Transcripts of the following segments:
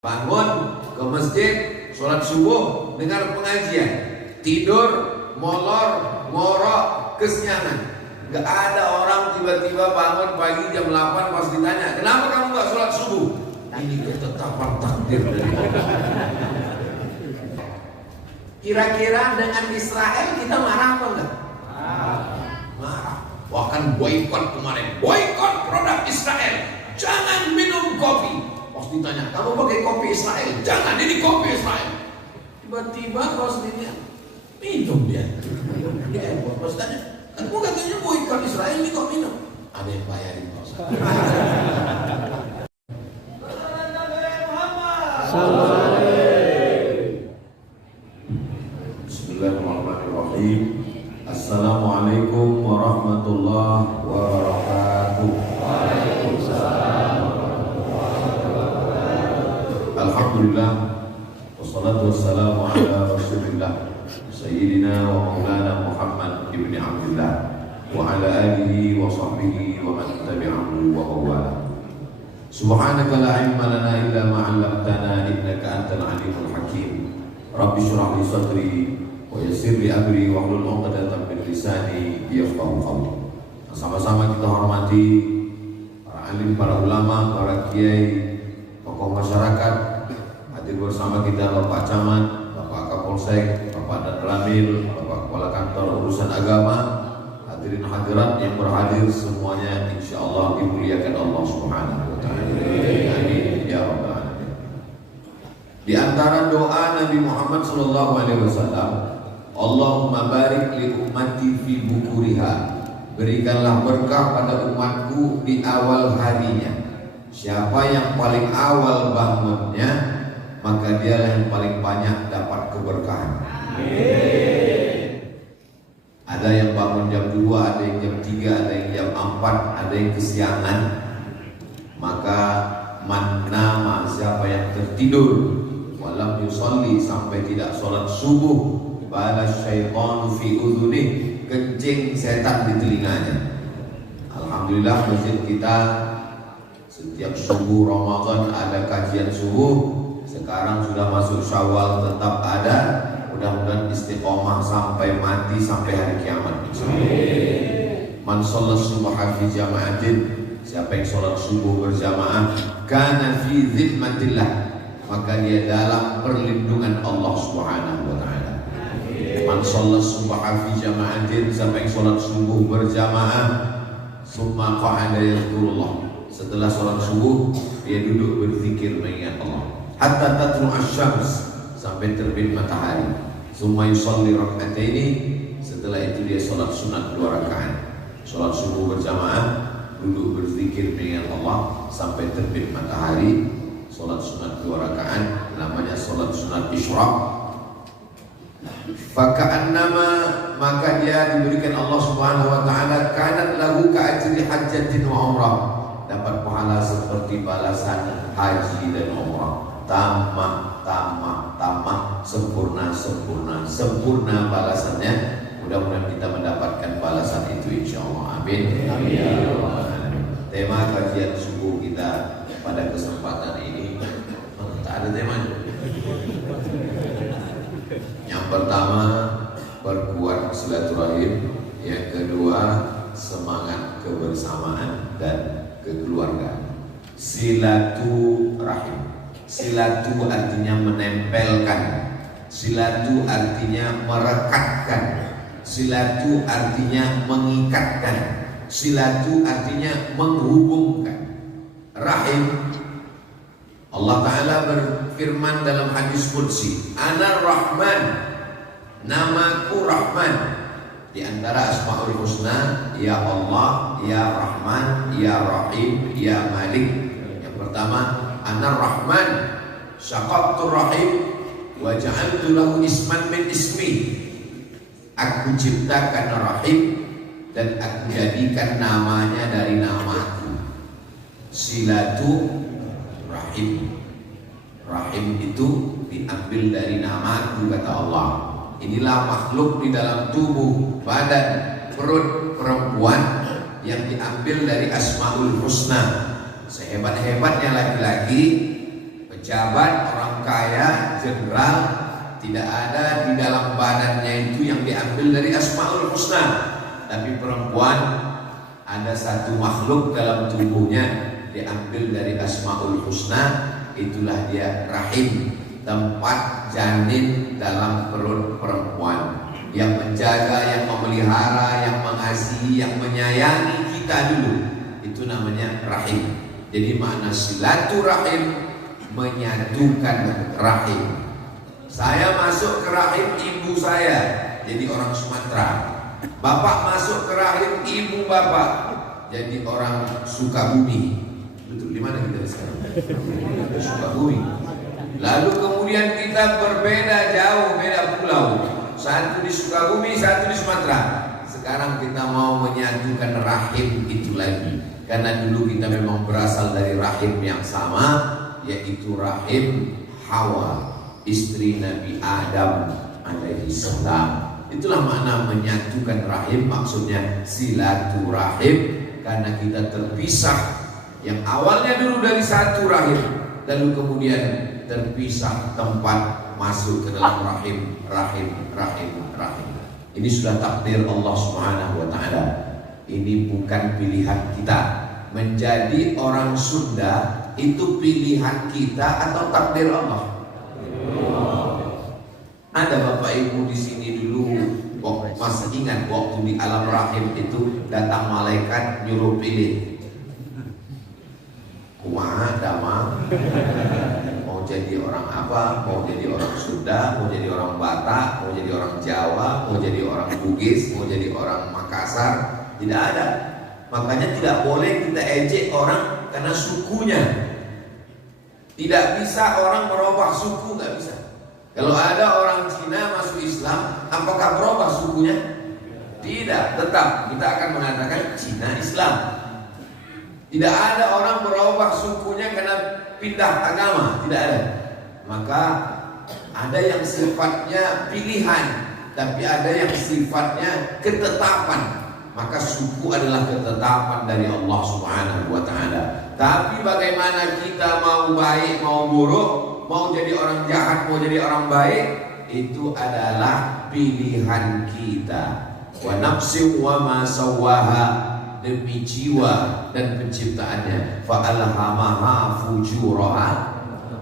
Bangun ke masjid, sholat subuh, dengar pengajian, tidur, molor, ngorok, kesenyangan. Gak ada orang tiba-tiba bangun pagi jam 8 pas ditanya, kenapa kamu gak sholat subuh? Ini ketetapan takdir dari Allah. Kira-kira dengan Israel kita marah apa enggak? Marah. Bahkan boykot kemarin, boykot produk Israel. Jangan minum kopi. Pas ditanya, kamu pakai kopi Israel? Jangan, ini kopi Israel. Tiba-tiba pas ditanya, minum dia. Dia pas tanya, kamu katanya boykot Israel, ini kok minum? Ada yang bayarin Pak Ustaz. Bismillahirrahmanirrahim. Assalamualaikum warahmatullahi wabarakatuh. Alhamdulillah, wassalatu wassalamu ala rasulillah Sayyidina wa maulana Muhammad ibn Abdullah wa ala alihi wa sahbihi wa man tabi'ahu wa mawala. Subhanaka la ilma lana illa ma 'allamtana innaka antal alimul hakim. Rabbi shrah li sadri wa yassir li amri wa hlul 'uqdatam min lisani yafqahu qawli. Sama-sama kita hormati para alim, para ulama, para kiai, tokoh masyarakat. Hadir bersama kita Bapak Camat, Bapak Kapolsek, Bapak Danramil, Bapak Kepala Kantor Urusan Agama, hadirin hadirat yang berhadir semuanya insyaallah dimuliakan Allah Subhanahu wa taala. Amin ya rabbal alamin. Di antara doa Nabi Muhammad sallallahu alaihi wasallam, Allahumma barik li ummati fi bukuriha. Berikanlah berkah pada umatku di awal harinya. Siapa yang paling awal bangunnya, maka dialah yang paling banyak dapat keberkahan. Ada yang bangun jam 2, ada yang jam 3, ada yang jam 4, ada yang kesiangan. Maka man nama, siapa yang tertidur walam yusolli, sampai tidak sholat subuh, bala syaitanu fi udhunih, kencing setan di telinganya. Alhamdulillah masjid kita setiap subuh Ramadan ada kajian subuh. Sekarang sudah masuk Syawal tetap ada. Mudah-mudahan istiqomah sampai mati, sampai hari kiamat. Man sholat subuh fi jama'atin, siapa yang sholat subuh berjamaah, kana fi zimmatillah, maka dia dalam perlindungan Allah Subhanahu wa taala. Man sholat subuh fi jama'atin, siapa yang sholat subuh berjamaah, summa qa'ada yadhkurullah, setelah sholat subuh dia duduk berzikir mengingat Allah hatta tatlu asyams, sampai terbit matahari. Summa yusalli rak'ataini, setelah itu dia sholat sunat 2 rakaat. Sholat subuh berjamaah, duduk berzikir mengingat Allah sampai terbit matahari. Sholat sunat 2 rakaat, namanya sholat sunat isyraq. Faka'annama, maka dia diberikan Allah Subhanahu wa taala kanat lahu ka'ajri hajjatin wa umrah, dapat pahala seperti balasan haji dan umrah. Tamah, sempurna balasannya. Mudah-mudahan kita mendapatkan balasan itu insyaallah. Amin. Tema kajian subuh kita pada kesempatan ini tak ada temanya. Yang pertama, perkuat silaturahim. Yang kedua, semangat kebersamaan dan kekeluargaan. Silaturahim. Silatu artinya menempelkan, silatu artinya merekatkan, silatu artinya mengikatkan, silatu artinya menghubungkan. Rahim, Allah Ta'ala berfirman dalam hadis qudsi, Ana Rahman, namaku Rahman. Di antara Asmaul Husna, Ya Allah, Ya Rahman, Ya Rahim, Ya Malik. Yang pertama, Ana Rahman, syaqaqtur rahim, wa ja'altu lahu isman min ismi. Aku ciptakan rahim dan aku jadikan namanya dari namaku. Silatu rahim. Rahim itu diambil dari namaku, kata Allah. Inilah makhluk di dalam tubuh, badan, perut perempuan yang diambil dari Asmaul Husna. Sehebat-hebatnya laki-laki, pejabat, orang kaya, jenderal, tidak ada di dalam badannya itu yang diambil dari Asmaul Husna. Tapi perempuan ada satu makhluk dalam tubuhnya diambil dari Asmaul Husna, itulah dia rahim, tempat janin dalam perut perempuan, yang menjaga, yang memelihara, yang mengasihi, yang menyayangi kita dulu, itu namanya rahim. Jadi makna silaturahim, menyatukan rahim. Saya masuk ke rahim ibu saya, jadi orang Sumatera. Bapak masuk ke rahim ibu bapak, jadi orang Sukabumi. Betul, di mana kita sekarang? Sukabumi. Lalu kemudian kita berbeda jauh, beda pulau. Satu di Sukabumi, satu di Sumatera. Sekarang kita mau menyatukan rahim itu lagi. Karena dulu kita memang berasal dari rahim yang sama, yaitu rahim Hawa, istri Nabi Adam alaihi salam. Itulah makna menyatukan rahim, maksudnya silaturahim. Karena kita terpisah, yang awalnya dulu dari satu rahim, lalu kemudian terpisah tempat masuk ke dalam rahim. Ini sudah takdir Allah Subhanahu wa taala. Ini bukan pilihan kita. Menjadi orang Sunda itu pilihan kita atau takdir Allah? Ada Bapak Ibu di sini dulu, masih ingat waktu di alam rahim itu datang malaikat nyuruh pilih. Kumaha dama, mau jadi orang apa, mau jadi orang Sunda, mau jadi orang Batak, mau jadi orang Jawa, mau jadi orang Bugis, mau jadi orang Makassar, tidak ada. Makanya tidak boleh kita ejek orang karena sukunya. Tidak bisa orang merubah suku, nggak bisa. Kalau ada orang Cina masuk Islam, apakah berubah sukunya? Tidak, tetap kita akan mengatakan Cina Islam. Tidak ada orang berubah sukunya karena pindah agama, tidak ada. Maka ada yang sifatnya pilihan, tapi ada yang sifatnya ketetapan. Maka suku adalah ketetapan dari Allah Subhanahu wa taala. Tapi bagaimana kita mau baik, mau buruk, mau jadi orang jahat, mau jadi orang baik, itu adalah pilihan kita. Wa nafsi wa ma sawwaha, demi jiwa dan penciptaannya. Fa alhamaha fujuraha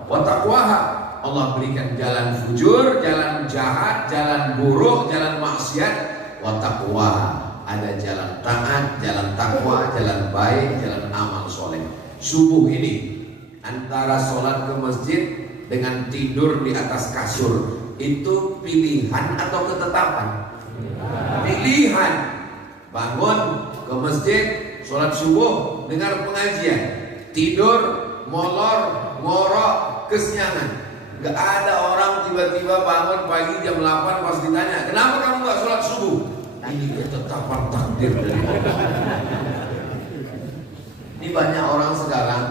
wa taqwaha. Allah berikan jalan fujur, jalan jahat, jalan buruk, jalan maksiat. Wa taqwaha, ada jalan taat, jalan takwa, jalan baik, jalan amal soleh. Subuh ini antara sholat ke masjid dengan tidur di atas kasur, itu pilihan atau ketetapan? Pilihan. Bangun ke masjid, sholat subuh, dengar pengajian, tidur, molor, ngorok, kesiangan. Gak ada orang tiba-tiba bangun pagi jam 8 pas ditanya, kenapa kamu gak sholat subuh? Ini ketetapan takdir dari Allah. Ini banyak orang sekarang.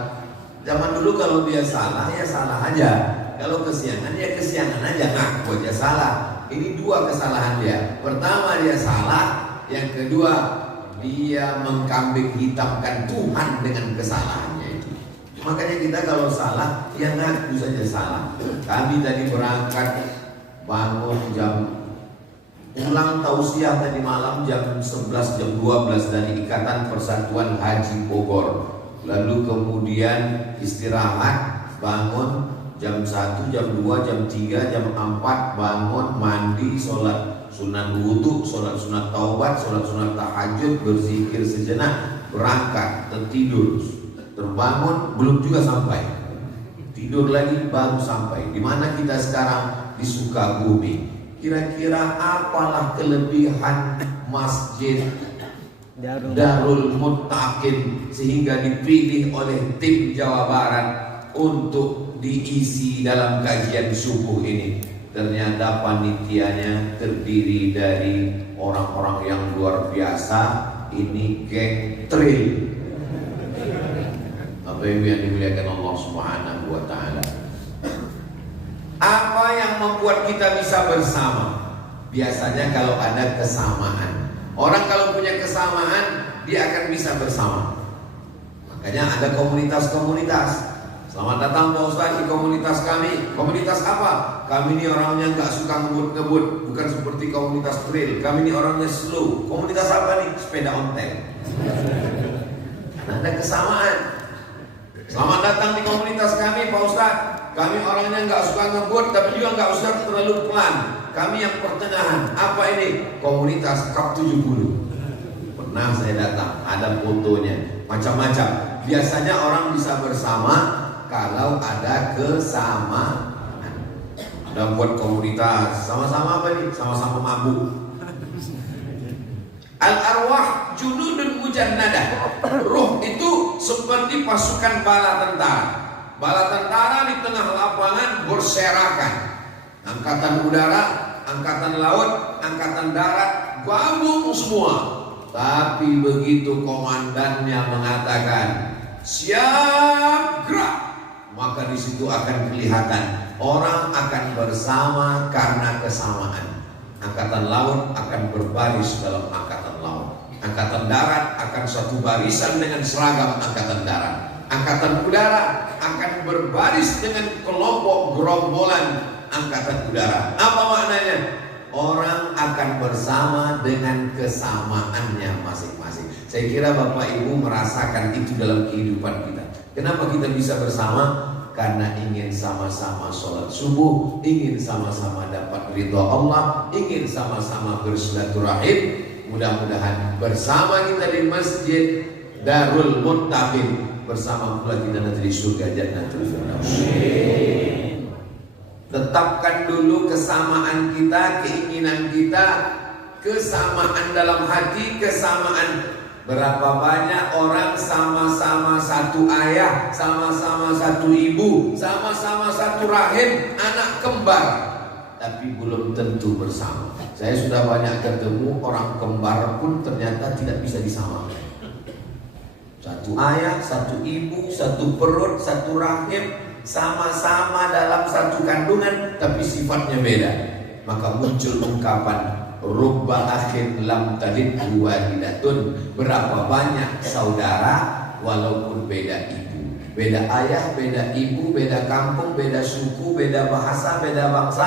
Zaman dulu kalau dia salah, ya salah aja. Kalau kesiangan, ya kesiangan aja, ngaku aja salah. Ini dua kesalahan dia. Pertama dia salah, yang kedua dia mengkambing hitamkan Tuhan dengan kesalahannya itu. Makanya kita kalau salah, ya ngaku saja salah. Kami tadi berangkat bangun pulang tausiah tadi malam jam 11, jam 12 dari Ikatan Persatuan Haji Bogor. Lalu kemudian istirahat, bangun jam 1, jam 2, jam 3, jam 4 bangun, mandi, sholat sunat wudhu, sholat sunat taubat, sholat sunat tahajud, berzikir sejenak, berangkat, tertidur, terbangun, belum juga sampai, tidur lagi baru sampai. Di mana kita sekarang? Di Sukabumi. Kira-kira apalah kelebihan masjid Darul Muttaqin sehingga dipilih oleh tim Jawa Barat untuk diisi dalam kajian subuh ini? Ternyata panitianya terdiri dari orang-orang yang luar biasa. Ini geng trail. Bapak Ibu yang dimuliakan Allah Subhanahu wa taala. Apa yang membuat kita bisa bersama? Biasanya kalau ada kesamaan. Orang kalau punya kesamaan, dia akan bisa bersama. Makanya ada komunitas-komunitas. Selamat datang Pak Ustaz di komunitas kami. Komunitas apa? Kami ini orangnya nggak suka ngebut-ngebut, bukan seperti komunitas trail. Kami ini orangnya slow. Komunitas apa nih? Sepeda ontel. Ada kesamaan. Selamat datang di komunitas kami Pak Ustaz. Kami orangnya nggak suka ngebut, tapi juga nggak usah terlalu pelan. Kami yang pertengahan. Apa ini? Komunitas Kap 70. Pernah saya datang, ada fotonya, macam-macam. Biasanya orang bisa bersama kalau ada kesamaan. Ada buat komunitas, sama-sama apa nih? Sama-sama mabuk. Al-arwah junudun mujannadah. Ruh itu seperti pasukan bala tentara. Bala tentara di tengah lapangan berserakan. Angkatan udara, angkatan laut, angkatan darat gabung semua. Tapi begitu komandannya mengatakan siap gerak, maka di situ akan kelihatan orang akan bersama karena kesamaan. Angkatan laut akan berbaris dalam angkatan laut. Angkatan darat akan satu barisan dengan seragam angkatan darat. Angkatan udara akan berbaris dengan kelompok gerombolan angkatan udara. Apa maknanya? Orang akan bersama dengan kesamaannya masing-masing. Saya kira Bapak Ibu merasakan itu dalam kehidupan kita. Kenapa kita bisa bersama? Karena ingin sama-sama sholat subuh, ingin sama-sama dapat ridha Allah, ingin sama-sama bersilaturahim. Mudah-mudahan bersama kita di masjid Darul Muttaqin, bersama pula kita nanti di surga Jannatul Firdaus. Tetapkan dulu kesamaan kita, keinginan kita, kesamaan dalam hati, kesamaan. Berapa banyak orang sama-sama satu ayah, sama-sama satu ibu, sama-sama satu rahim, anak kembar, tapi belum tentu bersama. Saya sudah banyak ketemu orang kembar pun ternyata tidak bisa disamakan. Satu ayah, satu ibu, satu perut, satu rahim, sama-sama dalam satu kandungan, tapi sifatnya beda. Maka muncul ungkapan rubba akhin lam talid walidatun. Berapa banyak saudara walaupun beda ibu, beda ayah, beda ibu, beda kampung, beda suku, beda bahasa, beda bangsa,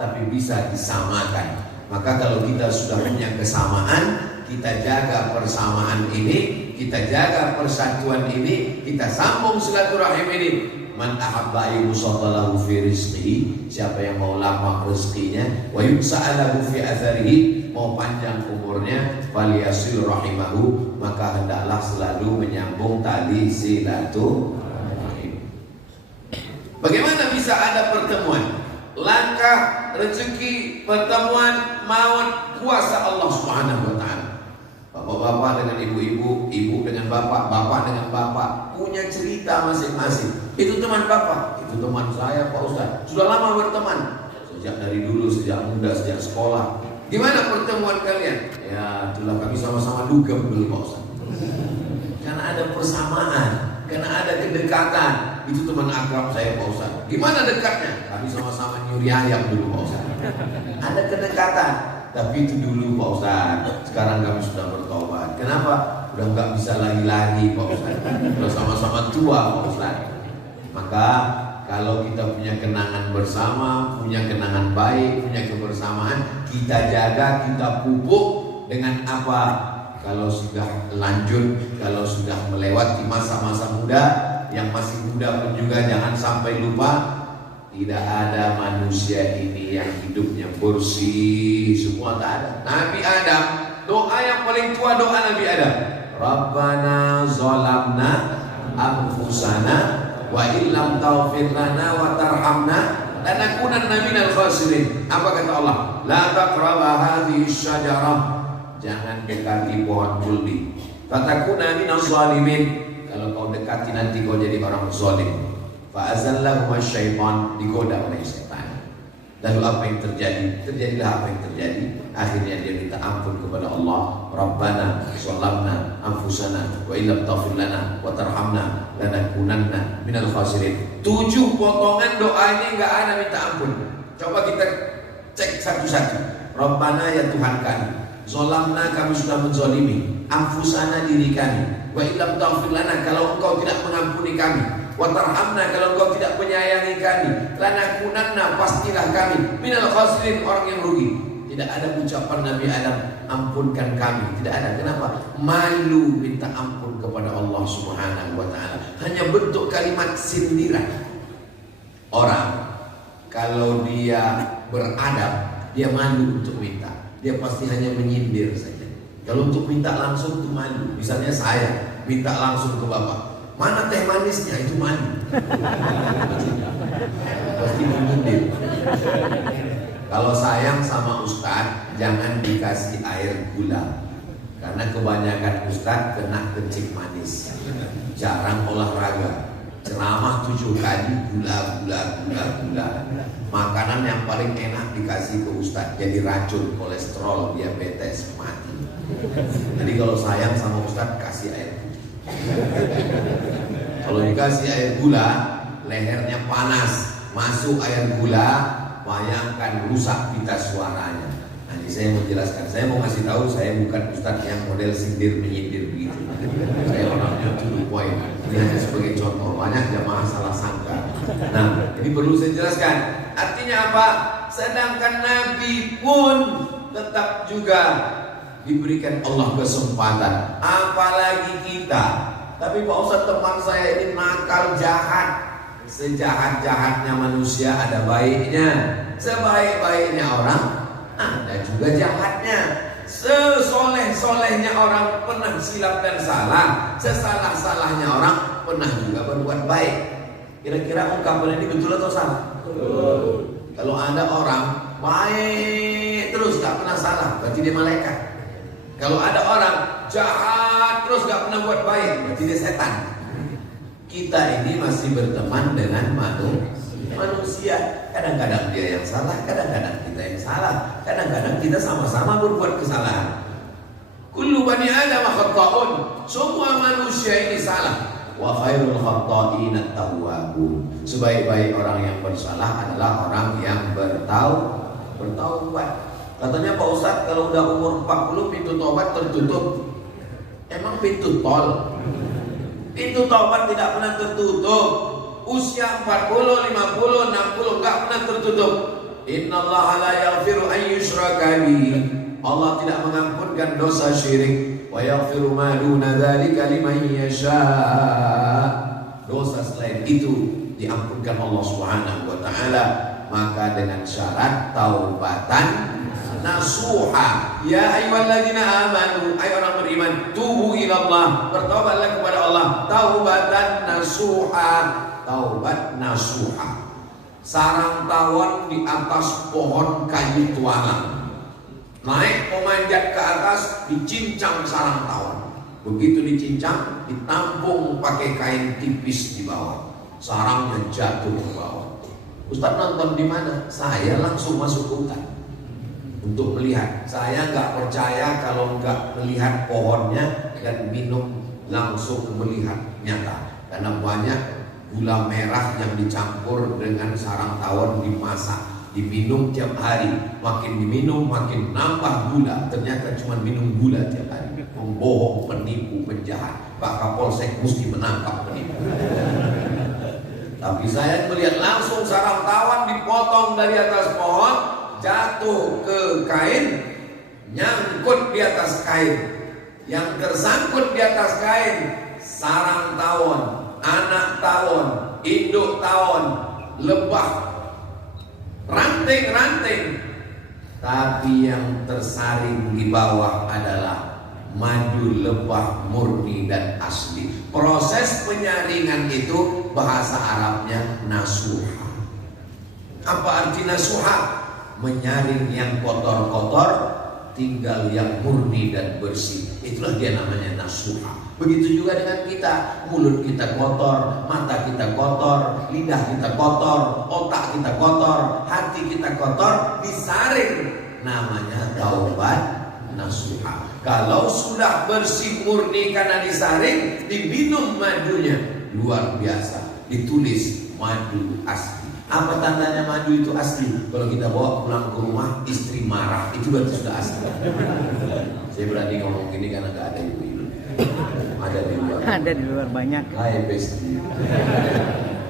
tapi bisa disamakan. Maka kalau kita sudah punya kesamaan, kita jaga persamaan ini, kita jaga persatuan ini, kita sambung silaturahim ini. Man ahabba ayyusadalahu fi rizqihi, siapa yang mau lama rezekinya, wa yusa'alahu fi atharihi, mau panjang umurnya, falyasil rahimahu, maka hendaklah selalu menyambung tali silaturahim. Bagaimana bisa ada pertemuan? Langkah, rezeki, pertemuan, maut, kuasa Allah Subhanahu wa taala. Bapak-bapak dengan ibu-ibu, ibu dengan bapak, bapak dengan bapak, punya cerita masing-masing. Itu teman bapak, itu teman saya Pak Ustaz. Sudah lama berteman, sejak dari dulu, sejak muda, sejak sekolah. Gimana pertemuan kalian? Ya itulah kami sama-sama dugem dulu Pak Ustaz. Karena ada persamaan, karena ada kedekatan. Itu teman akrab saya Pak Ustaz. Gimana dekatnya? Kami sama-sama nyuri ayam dulu Pak Ustaz. Ada kedekatan. Tapi itu dulu Pak Ustaz. Sekarang kami sudah bertobat. Kenapa? Udah nggak bisa lari-lari Pak Ustaz. Udah sama-sama tua Pak Ustaz. Maka kalau kita punya kenangan bersama, punya kenangan baik, punya kebersamaan, kita jaga, kita pupuk dengan apa? Kalau sudah lanjut, kalau sudah melewati masa-masa muda, yang masih muda pun juga jangan sampai lupa. Tidak ada manusia ini yang hidupnya bersih, semua tak ada. Nabi Adam, doa yang paling tua doa Nabi Adam. Rabbana zalamna anfusana wa illam taghfir lana wa tarhamna lanakunanna minal khasirin. Apa kata Allah? La taqraba hadhihi syajarah. Jangan dekati pohon kuldi. Fatakuna minaz zalimin. Kalau kau dekati nanti kau jadi orang zalim. Fa'azallahuma syaitan, digoda oleh setan. Lalu apa yang terjadi? Terjadilah apa yang terjadi. Akhirnya dia minta ampun kepada Allah. Rabbana zalamna anfusana wa illam taghfir lana wa tarhamna lanakunanna minal khasirin. 7 potongan doanya enggak ada minta ampun. Coba kita cek satu-satu. Rabbana, ya Tuhan kami, zalamna, kami sudah menzalimi, anfusana, diri kami, wa illam taghfir lana, kalau engkau tidak mengampuni kami, wa tarhamna, kalau engkau tidak menyayangi kami, lanakunanna, pastilah kami minal khasirin, orang yang rugi. Tidak ada ucapan Nabi Adam, ampunkan kami, tidak ada. Kenapa? Malu minta ampun kepada Allah Subhanahu wa taala. Hanya bentuk kalimat sindiran. Orang kalau dia beradab, dia malu untuk minta. Dia pasti hanya menyindir saja. Kalau untuk minta langsung itu malu. Misalnya saya minta langsung ke bapak, mana teh manisnya, itu malu. Pasti menyindir. Kalau sayang sama ustadz, jangan dikasih air gula, karena kebanyakan ustadz kena kencing manis. Jarang olahraga, ceramah 7 kali gula. Makanan yang paling enak dikasih ke ustadz jadi racun, kolesterol, diabetes, mati. Jadi kalau sayang sama ustadz, kasih air gula. Kalau dikasih air gula, lehernya panas, masuk air gula, bayangkan rusak pita suaranya. Nah, ini saya mau jelaskan. Saya mau ngasih tahu, saya bukan ustadz yang model sindir menyindir begitu. Saya orangnya to the point. Ini hanya sebagai contoh. Banyak jamaah salah sangka. Nah, ini perlu saya jelaskan. Artinya apa? Sedangkan Nabi pun tetap juga diberikan Allah kesempatan. Apalagi kita. Tapi Pak Ustadz, teman saya ini nakal, jahat. Sejahat-jahatnya manusia ada baiknya, sebaik-baiknya orang ada juga jahatnya. Sesoleh-solehnya orang pernah silap dan salah, sesalah-salahnya orang pernah juga berbuat baik. Kira-kira ungkapan ini betul atau salah? Betul. Kalau ada orang baik terus gak pernah salah, berarti dia malaikat. Kalau ada orang jahat terus gak pernah buat baik, berarti dia setan. Kita ini masih berteman dengan manusia. Kadang-kadang dia yang salah, kadang-kadang kita yang salah, kadang-kadang kita sama-sama berbuat kesalahan. Kullu bani Adam khata'un, semua manusia ini salah. Wa khairul khata'in at-tawwabun, sebaik-baik orang yang bersalah adalah orang yang bertaubat. Katanya Pak Ustadz, kalau udah umur 40 pintu taubat tertutup. Emang pintu tol? Pintu taubat tidak pernah tertutup. Usia 40, 50, 60 enggak pernah tertutup. Innallaha la yaghfiru an yushraka bihi, Allah tidak mengampunkan dosa syirik. Wa yaghfiru ma duna dzalika liman yasha, dosa selain itu diampunkan Allah Subhanahu wa taala, maka dengan syarat taubatan nasuha. Ya ayyuhalladzina amanu, ay orang beriman, tubu ilallah, bertobatlah kepada Allah, taubatan nasuha. Taubat nasuha, sarang tawon di atas pohon kayu tualang, naik memanjat ke atas, dicincang sarang tawon. Begitu dicincang, ditampung pakai kain tipis di bawah, sarangnya jatuh ke bawah. Ustaz nonton di mana? Saya langsung masuk hutan untuk melihat. Saya nggak percaya kalau nggak melihat pohonnya dan minum langsung melihat nyata, karena banyak gula merah yang dicampur dengan sarang tawon dimasak, diminum tiap hari. Makin diminum makin nambah gula. Ternyata cuma minum gula tiap hari. Pembohong, penipu, penjahat. Pak Kapolsek mesti menangkap penipu. Tapi saya melihat langsung sarang tawon dipotong dari atas pohon, jatuh ke kain, nyangkut di atas kain. Yang tersangkut di atas kain sarang tawon, anak tawon, induk tawon, lebah, ranting-ranting. Tapi yang tersaring di bawah adalah madu lebah murni dan asli. Proses penyaringan itu bahasa Arabnya nasuha. Apa arti nasuha? Menyaring yang kotor-kotor, tinggal yang murni dan bersih. Itulah dia namanya nasuha. Begitu juga dengan kita. Mulut kita kotor, mata kita kotor, lidah kita kotor, otak kita kotor, hati kita kotor, disaring. Namanya taubat nasuha. Kalau sudah bersih murni karena disaring, diminum madunya, luar biasa. Ditulis madu asli. Apa tandanya madu itu asli? Kalau kita bawa pulang ke rumah, istri marah, itu berarti sudah asli. Saya berani ngomong gini karena gak ada ibu-ibu. Ada di luar. Ada di luar banyak. Hai besti.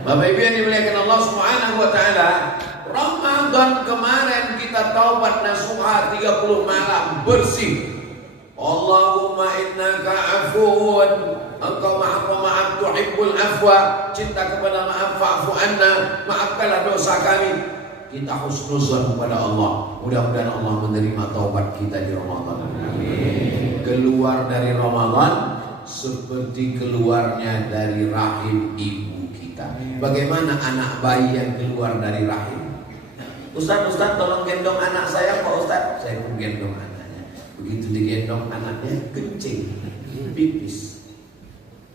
Bapak Ibu yang dimuliakan Allah Subhanahu wa taala, Ramadan kemarin kita taubat nasuha 30 malam bersih. Allahumma innaka afuun, engkau maha pemaaf, tuhibbul afwa, cinta kepada maaf, fa'fu anna, maafkanlah dosa kami. Kita husnuzan kepada Allah. Mudah-mudahan Allah menerima taubat kita di Ramadan. Amin. Keluar dari Ramadan seperti keluarnya dari rahim ibu kita. Bagaimana anak bayi yang keluar dari rahim? Ustaz, tolong gendong anak saya, Pak Ustaz. Saya pun gendong anaknya. Begitu digendong anaknya kencing, pipis.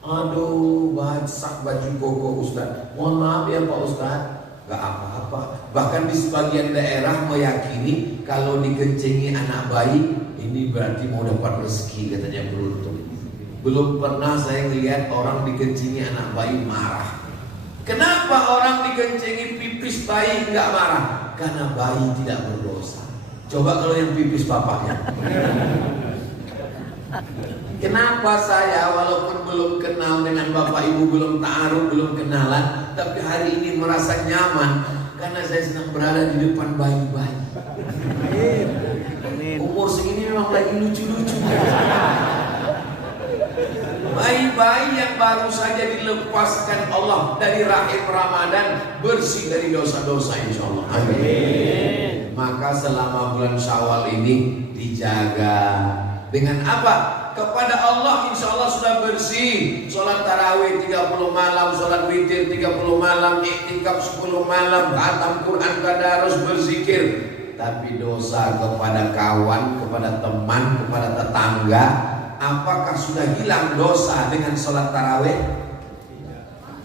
Aduh, basah baju koko Ustaz. Mohon maaf ya Pak Ustaz. Gak apa-apa. Bahkan di sebagian daerah meyakini kalau dikencingi anak bayi ini berarti mau dapat rezeki, katanya beruntung. Belum pernah saya melihat orang dikencingi anak bayi marah. Kenapa orang dikencingi pipis bayi nggak marah? Karena bayi tidak berdosa. Coba kalau yang pipis bapaknya. Kenapa saya walaupun belum kenal dengan bapak ibu, belum ta'aruf, belum kenalan, tapi hari ini merasa nyaman karena saya sedang berada di depan bayi-bayi. Umur segini memang lagi lucu-lucu. Bayi-bayi yang baru saja dilepaskan Allah dari rahim Ramadan, bersih dari dosa-dosa insya Allah. Amin. Maka selama bulan Syawal ini dijaga dengan apa? Kepada Allah insya Allah sudah bersih. Sholat tarawih 30 malam, sholat witir 30 malam, iktikaf 10 malam, khatam Quran, tadarus, berzikir. Tapi dosa kepada kawan, kepada teman, kepada tetangga, apakah sudah hilang dosa dengan sholat tarawih?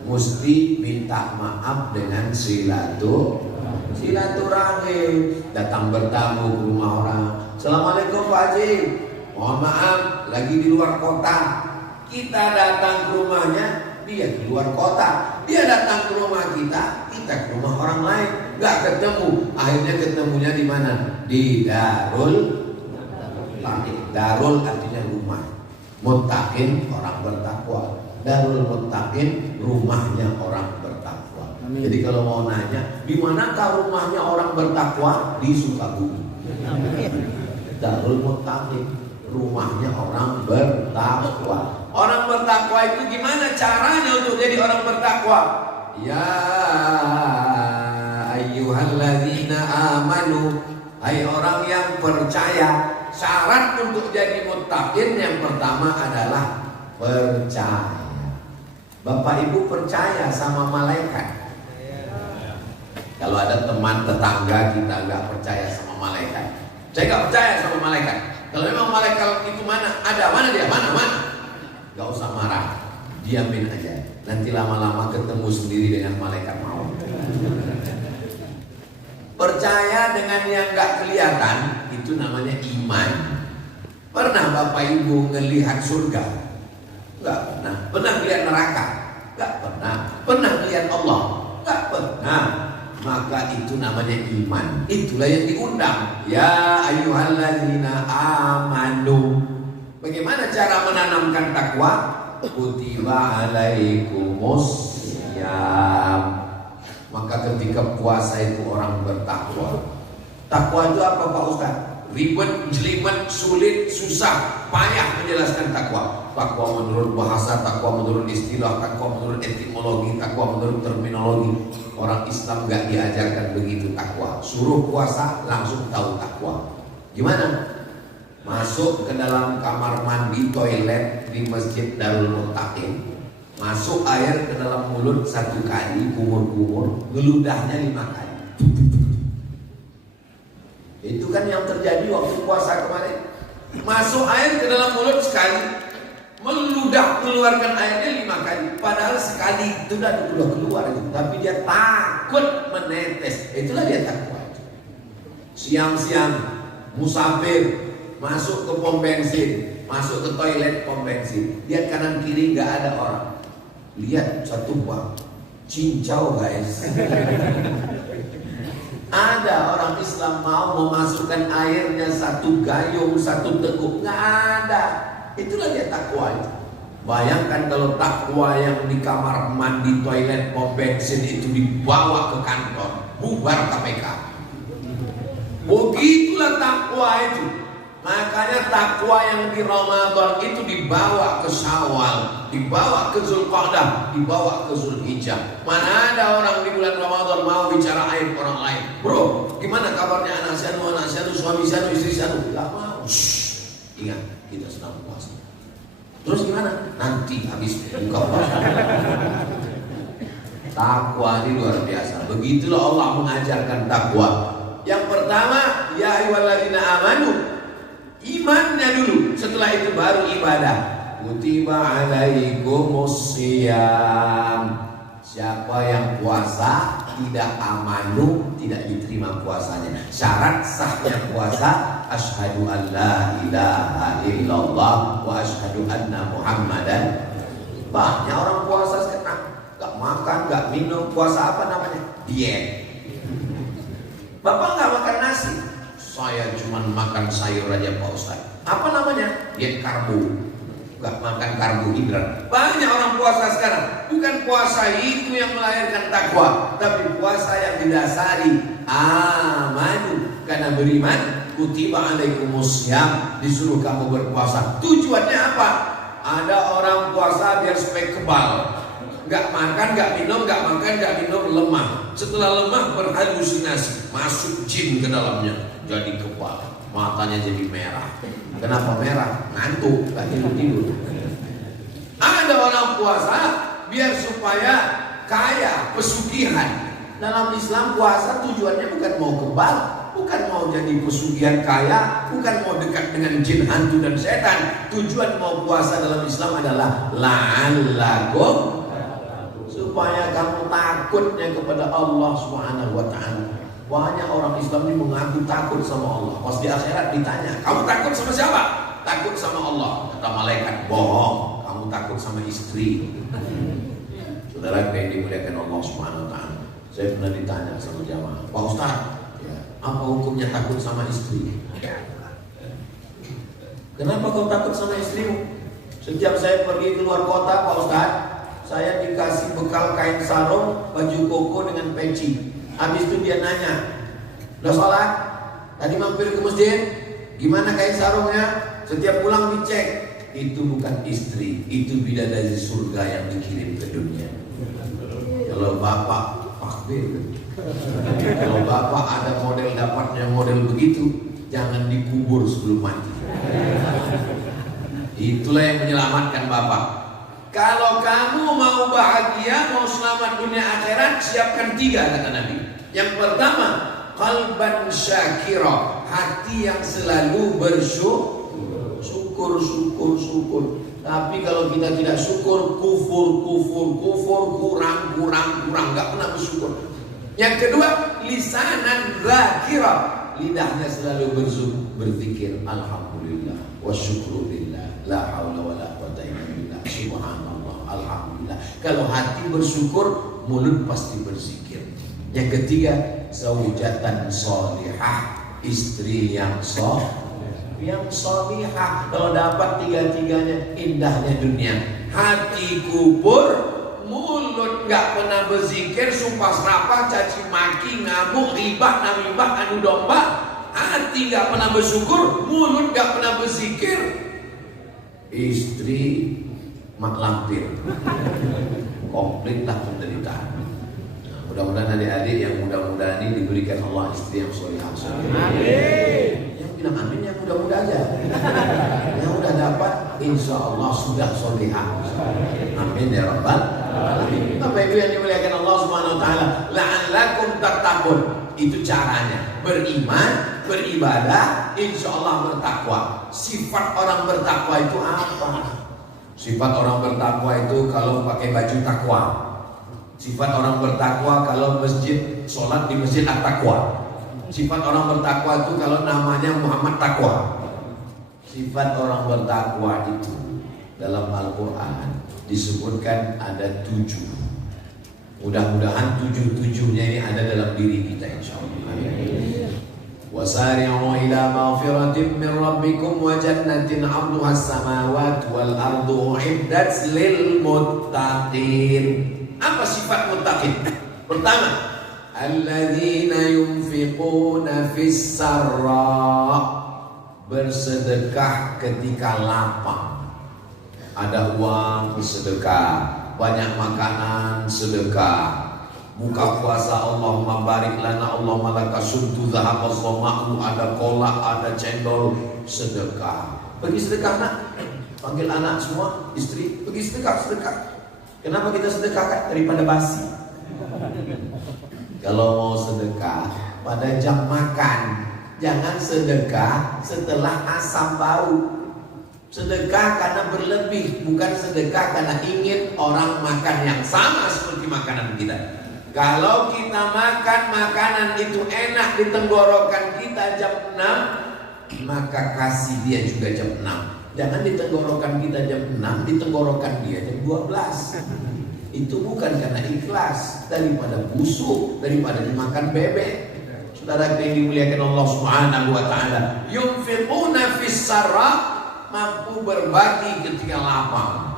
Mesti minta maaf dengan silaturahim. Datang bertamu ke rumah orang. Assalamualaikum Pak Haji, mohon maaf lagi di luar kota. Kita datang ke rumahnya, dia di luar kota. Dia datang ke rumah kita ke rumah orang lain, nggak ketemu. Akhirnya ketemunya di mana? Di Darul Muttaqin. Darul artinya rumah, Muttaqin orang bertakwa. Darul Muttaqin rumahnya orang bertakwa. Amin. Jadi kalau mau nanya, di manakah rumahnya orang bertakwa? Di Sukabumi. Darul Muttaqin rumahnya orang bertakwa. Orang bertakwa itu gimana caranya untuk jadi orang bertakwa? Ya ayyuhalladzina amanu, hai orang yang percaya. Syarat untuk jadi muttaqin yang pertama adalah percaya. Bapak Ibu percaya sama malaikat? Kalau ada teman tetangga kita nggak percaya sama malaikat, saya nggak percaya sama malaikat. Kalau memang malaikat itu mana? Ada, mana dia? Mana? Gak usah marah, diamin aja. Nanti lama-lama ketemu sendiri dengan malaikat maut. Percaya dengan yang gak kelihatan, itu namanya iman. Pernah Bapak Ibu ngelihat surga? Gak pernah. Pernah lihat neraka? Gak pernah. Pernah lihat Allah? Gak pernah. Maka itu namanya iman. Itulah yang diundang. Ya ayyuhalladzina amanu. Bagaimana cara menanamkan takwa? Kutiba alaikumus syiyam. Maka ketika puasa itu orang bertakwa. Takwa itu apa Pak Ustaz? Ribet, jelimet, sulit, susah, payah menjelaskan takwa. Takwa menurut bahasa, takwa menurut istilah, takwa menurut etimologi, takwa menurut terminologi. Orang Islam gak diajarkan begitu takwa. Suruh puasa langsung tahu takwa. Gimana? Masuk ke dalam kamar mandi toilet di Masjid Darul Muttaqin, masuk air ke dalam mulut 1 kali, kumur-kumur, ngeludahnya 5 kali. Itu kan yang terjadi waktu puasa kemarin. Masuk air ke dalam mulut sekali, meludah mengeluarkan airnya 5 kali. Padahal sekali itu udah keluar gitu. Tapi dia takut menetes. Itulah dia takwa. Siang-siang musafir masuk ke pom bensin, masuk ke toilet pom bensin, lihat kanan kiri nggak ada orang, lihat satu bang, cincau guys. Ada orang Islam mau memasukkan airnya 1 gayung, 1 teguk, nggak ada. Itulah dia takwa itu. Bayangkan kalau takwa yang di kamar mandi, toilet, pom bensin itu dibawa ke kantor, bubar KPK. Begitulah takwa itu. Makanya takwa yang di Ramadan itu dibawa ke Syawal, dibawa ke Zulqa'dah, dibawa ke Zulhijjah. Mana ada orang di bulan Ramadan mau bicara aib orang lain. Bro, gimana kabarnya anak sianu, suami sianu, istri sianu? Gak mau. Ingat, kita sedang puasa. Terus gimana? Nanti habis buka puasa. Takwa ini luar biasa. Begitulah Allah mengajarkan takwa. Yang pertama, ya ayyuhalladzina amanu, imannya dulu. Setelah itu baru ibadah. Kutiba alaikumus shiyam. Siapa yang puasa tidak amanu, tidak diterima puasanya. Syarat sahnya puasa, asyhadu an la ilaha illallah wa asyhadu anna muhammadan. Banyak orang puasa sekarang gak makan, gak minum. Puasa apa namanya? Diet. Bapak gak makan nasi, saya cuma makan sayur aja Pak Ustaz. Apa namanya? Diet karbo. Gak makan karbohidrat. Banyak orang puasa sekarang. Bukan puasa itu yang melahirkan takwa, tapi puasa yang didasari amanu, karena beriman. Kutiba alaikumus syiyam, disuruh kamu berpuasa. Tujuannya apa? Ada orang puasa biar supaya kebal. Gak makan, gak minum, gak makan, gak minum, lemah. Setelah lemah berhalusinasi, masuk jin ke dalamnya, jadi kebal. Matanya jadi merah. Kenapa merah? Ngantuk, gak tidur-tidur. Ada orang puasa biar supaya kaya, pesugihan. Dalam Islam puasa tujuannya bukan mau kebal, bukan mau jadi pesugihan kaya, bukan mau dekat dengan jin, hantu dan setan. Tujuan mau puasa dalam Islam adalah la'allakum, supaya kamu takutnya kepada Allah Subhanahu wa ta'ala. Banyak orang Islam ini mengaku takut sama Allah. Pas di akhirat ditanya, kamu takut sama siapa? Takut sama Allah. Kata malaikat, bohong, kamu takut sama istri. Saudara yang dimuliakan Allah Subhanahu wa ta'ala, saya pernah ditanya sama jamaah, Pak Ustaz, apa hukumnya takut sama istri? Kenapa kau takut sama istrimu? Setiap saya pergi keluar kota Pak Ustaz, saya dikasih bekal kain sarung, baju koko dengan peci. Habis itu dia nanya, udah sholat? Tadi mampir ke masjid? Gimana kain sarungnya? Setiap pulang dicek. Itu bukan istri, itu bidadari surga yang dikirim ke dunia. Kalau bapak fakir, kalau bapak ada model dapatnya model begitu, jangan dikubur sebelum mati. Itulah yang menyelamatkan bapak. Kalau kamu mau bahagia, mau selamat dunia akhirat, siapkan 3 kata Nabi. Yang pertama, qalban syakira, hati yang selalu bersyukur. Tapi kalau kita tidak syukur, kufur, kurang, nggak pernah bersyukur. Yang kedua, lisanan dzakira, lidahnya selalu berzikir, alhamdulillah wa syukurillah, la haula wala quwwata illa billah, subhanallah, alhamdulillah. Kalau hati bersyukur, mulut pasti berzikir. Yang ketiga, zaujatan sholihah, istri yang sholihah. Kalau dapat 3-tiganya, indahnya dunia. Hati kubur, mulut gak pernah berzikir, sumpah serapah, caci maki, ngamuk, ribah, namibah, adu domba. Hati gak pernah bersyukur, mulut gak pernah berzikir, istri mak lampir. Komplitlah penderitaan. Nah, mudah-mudahan adik-adik yang mudah-mudahan ini diberikan Allah istri yang sholihah. Amin. Yang bilang amin yang mudah-mudah aja. Yang udah dapat insya Allah sudah sholihah. Amin ya rabbal alamin. Bapak Ibu yang dimuliakan Allah Subhanahu wa taala, la'allakum tattaqun. Itu caranya. Beriman, beribadah, insya Allah bertakwa. Sifat orang bertakwa itu apa? Sifat orang bertakwa itu kalau pakai baju takwa. Sifat orang bertakwa kalau masjid, sholat di masjid at-taqwa. Sifat orang bertakwa itu kalau namanya Muhammad Takwa. Sifat orang bertakwa itu dalam Al-Quran disebutkan ada 7. Mudah-mudahan 7-7-nya ini ada dalam diri kita insya Allah. Wasari'u ila maghfiratin min rabbikum wa jannatin 'arduha as-samawati wal ardu u'iddat lil muttaqin. Apa sifat muttaqin? Pertama, alladzina yunfiquna fis sarra, bersedekah ketika lapang. Ada uang sedekah, banyak makanan sedekah. Buka puasa Allahumma barik lana Allahumma laka sumtu dhahaba dhama'u, ada kolak, ada cendol, sedekah. Pergi sedekah nak, panggil anak semua, istri, pergi sedekah. Kenapa kita sedekahkan? Daripada basi. Kalau mau sedekah pada jam makan, jangan sedekah setelah asam bau. Sedekah karena berlebih, bukan sedekah karena ingin orang makan yang sama seperti makanan kita. Kalau kita makan makanan itu enak di tenggorokan kita jam 6, maka kasih dia juga jam 6. Jangan di tenggorokan kita jam 6, di tenggorokan dia jam 12. Itu bukan karena ikhlas, daripada busuk, daripada dimakan bebek. Saudara yang dimuliakan Allah Subhanahu wa taala, yunfiquna fis sarra, mampu berbagi ketika lapang.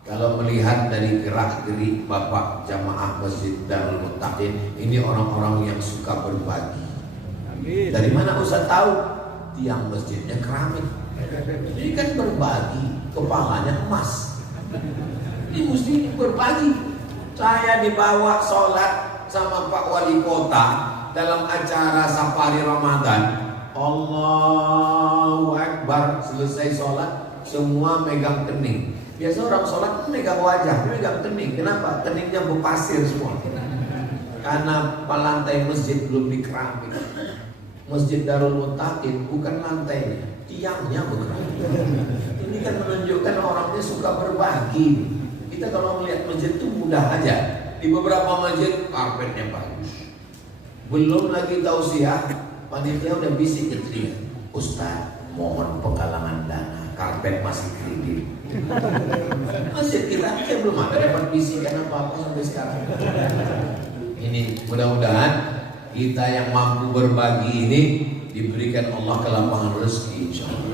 Kalau melihat dari gerak-gerik Bapak jamaah Masjid Darul Muttaqin, ini orang-orang yang suka berbagi. Amin. Dari mana Ustaz tahu? Tiang masjidnya keramik. Ini kan berbagi, kepalanya emas. Ini mesti berbagi. Saya dibawa sholat sama Pak Wali Kota dalam acara safari Ramadan. Allahu Akbar, selesai sholat semua megang kening. Biasa orang sholat megang wajah, megang kening. Kenapa? Keningnya berpasir semua. Karena lantai masjid belum dikeramik. Masjid Darul Muttaqin bukan lantainya, tiangnya berkeramik. Ini kan menunjukkan orangnya suka berbagi. Kita kalau melihat masjid itu mudah aja. Di beberapa masjid karpetnya bagus. Belum lagi tausiah, panitia udah bisik ke telinga, Ustaz, mohon penggalangan dana, karpet masih kredit. Masjid kita belum ada dapat bisikan apa-apa sampai sekarang. Ini mudah-mudahan kita yang mampu berbagi ini diberikan Allah kelapangan rezeki insyaallah.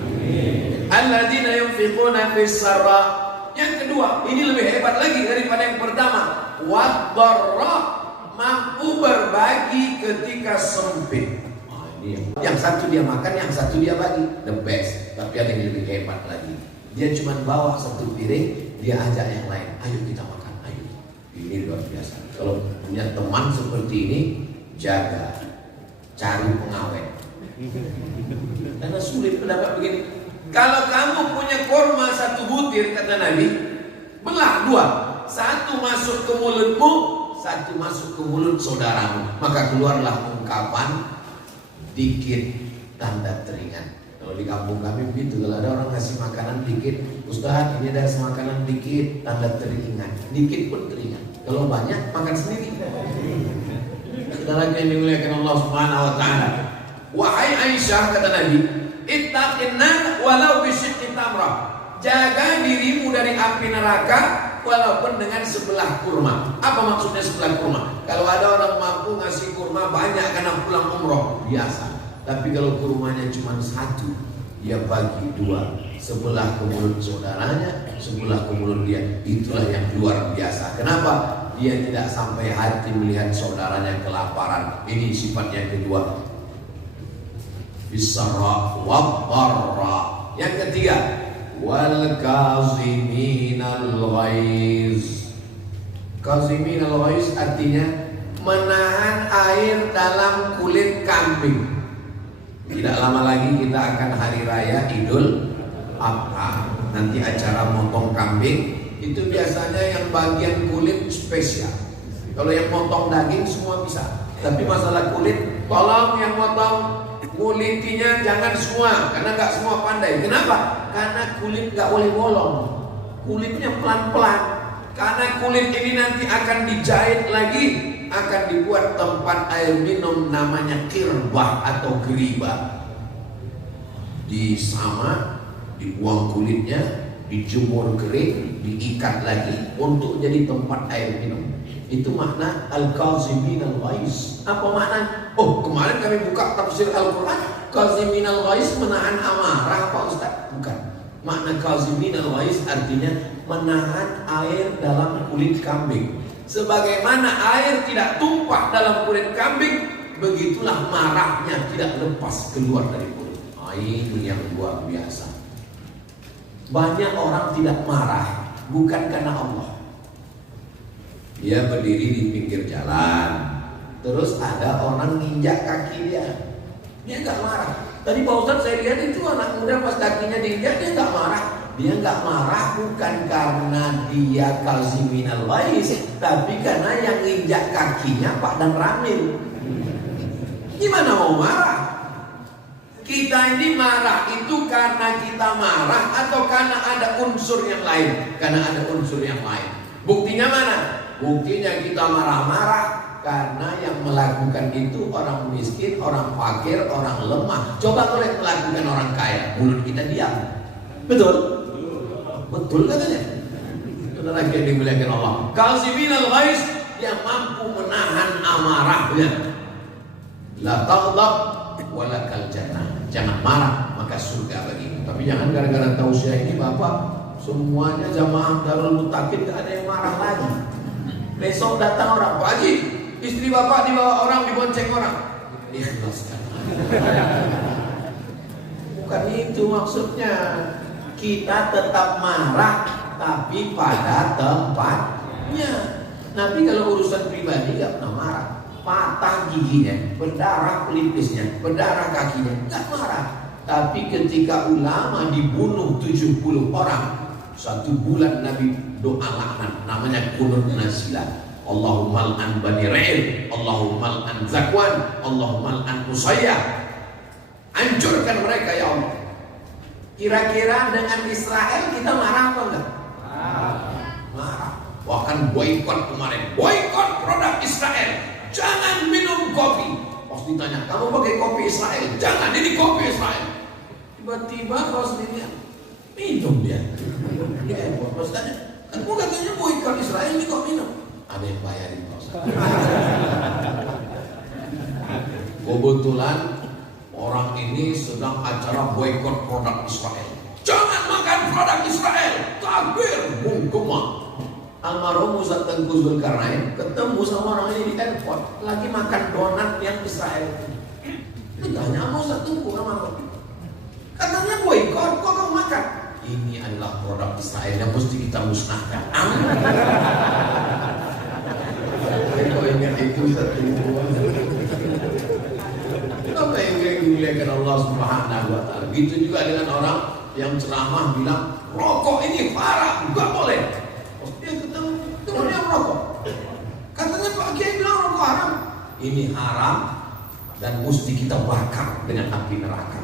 Alladzina yunfiquna fis sarra. Yang kedua, ini lebih hebat lagi daripada yang pertama. Wad-dharra, mampu berbagi ketika sempit. Yang satu dia makan, yang satu dia bagi, the best. Tapi ada yang lebih hebat lagi. Dia cuma bawa satu piring, dia ajak yang lain. Ayo kita makan, ayo. Ini luar biasa. Kalau punya teman seperti ini, jaga, cari pengawet. Karena sulit mendapat begini. Kalau kamu punya kurma satu butir, kata Nabi, belah dua. Satu masuk ke mulutmu, satu masuk ke mulut saudaramu. Maka keluarlah ungkapan dikit tanda teringat. Kalau di kampung kami begitu, kalau ada orang ngasih makanan dikit, Ustaz ini ada makanan dikit, tanda teringat. Dikit pun teringat. Kalau banyak makan sendiri. Saudara yang dimuliakan Allah Subhanahu wa taala. Wahai Aisyah, kata Nabi, ittaqin nar walau bisyikki tamrah. Jaga dirimu dari api neraka walaupun dengan sebelah kurma. Apa maksudnya sebelah kurma? Kalau ada orang mampu ngasih kurma banyak karena pulang umroh, biasa. Tapi kalau kurmanya cuma satu, dia bagi dua, sebelah ke mulut saudaranya, sebelah ke mulut dia. Itulah yang luar biasa. Kenapa? Dia tidak sampai hati melihat saudaranya kelaparan. Ini sifatnya kedua. Bisarra wad-dharra. Yang ketiga, wal kaziminal ghaiz. Kaziminal ghaiz artinya menahan air dalam kulit kambing. Tidak lama lagi kita akan hari raya Idul Adha. Nanti acara motong kambing itu biasanya yang bagian kulit spesial. Kalau yang motong daging semua bisa. Tapi masalah kulit, tolong yang motong kulitinya jangan semua, karena nggak semua pandai. Kenapa? Karena kulit nggak boleh bolong. Kulitnya pelan-pelan. Karena kulit ini nanti akan dijahit lagi, akan dibuat tempat air minum namanya kirbah atau geriba. Disama, dibuang kulitnya, dijemur kering, diikat lagi untuk jadi tempat air minum. Itu makna al-kazimin al-ghaiz. Apa makna? Oh, kemarin kami kami buka tafsir Al-Quran, kaziminal ghaiz menahan amarah Pak Ustaz. Bukan. Makna kaziminal ghaiz artinya menahan air dalam kulit kambing. Sebagaimana air tidak tumpah dalam kulit kambing, begitulah marahnya tidak lepas keluar dari kulit. Ini yang luar biasa. Banyak orang tidak marah bukan karena Allah. Dia berdiri di pinggir jalan, terus ada orang nginjak kaki dia nggak marah. Tadi Pak Ustadz saya lihat itu anak muda pas kakinya diinjak, dia nggak marah. Dia nggak marah bukan karena dia kaziminal ghaiz, tapi karena yang nginjak kakinya Pak dan Ramil. Gimana mau marah? Kita ini marah itu karena kita marah atau karena ada unsur yang lain? Karena ada unsur yang lain. Buktinya mana? Buktinya kita marah-marah karena yang melakukan itu orang miskin, orang fakir, orang lemah. Coba kalau yang melakukan orang kaya, mulut kita diam. Betul? Betul katanya. Benar lagi yang dimuliakan Allah. Kaziminal ghaiz, yang mampu menahan amarahnya. La taghdab walakal jannah. Jangan marah maka surga bagimu. Tapi jangan gara-gara tausiah ini Bapak semuanya jamaah Darul Mutakin gak ada yang marah lagi. Besok datang orang, Pak Haji, istri Bapak dibawa orang, dibonceng orang. Ikhlaskan. Bukan itu maksudnya. Kita tetap marah tapi pada tempatnya. Nabi kalau urusan pribadi gak pernah marah. Patah giginya, berdarah pelipisnya, berdarah kakinya, gak marah. Tapi ketika ulama dibunuh 70 orang, 1 bulan Nabi doa laknat, namanya kunut nazilah. Allahumma al'an bani Ra'il, Allahumma al'an Zakwan, Allahumma al'an Musayyah. Hancurkan mereka ya Allah. Kira-kira dengan Israel kita marah apa enggak? Marah. Bahkan boikot kemarin, boikot produk Israel. Jangan minum kopi. Pas ditanya, kamu pakai kopi Israel? Jangan, ini kopi Israel. Tiba-tiba pas ditanya, minum dia. Ya, pas tanya, kamu katanya boikot Israel, ini kok minum? Ada yang bayarin Pak Ustaz. Kebetulan orang ini sedang acara boikot produk Israel. Jangan makan produk Israel. Takbir, bungkuma. Almarhum Ustaz Tengku Zulkarnain ketemu sama orang ini di airport, lagi makan donat yang Israel. Ditanya sama Ustaz Tengku almarhum, katanya boikot, kok kamu makan? Ini adalah produk Israel yang mesti kita musnahkan. Kau ingat itu Ustaz Tengku? Apa yang dimuliakan Allah Subhanahu wa Ta'ala? Gitu juga dengan orang yang ceramah bilang rokok ini parah, nggak boleh. Dia ketemu dia merokok. Katanya Pak Kiai bilang rokok haram. Ini haram dan mesti kita bakar dengan api neraka.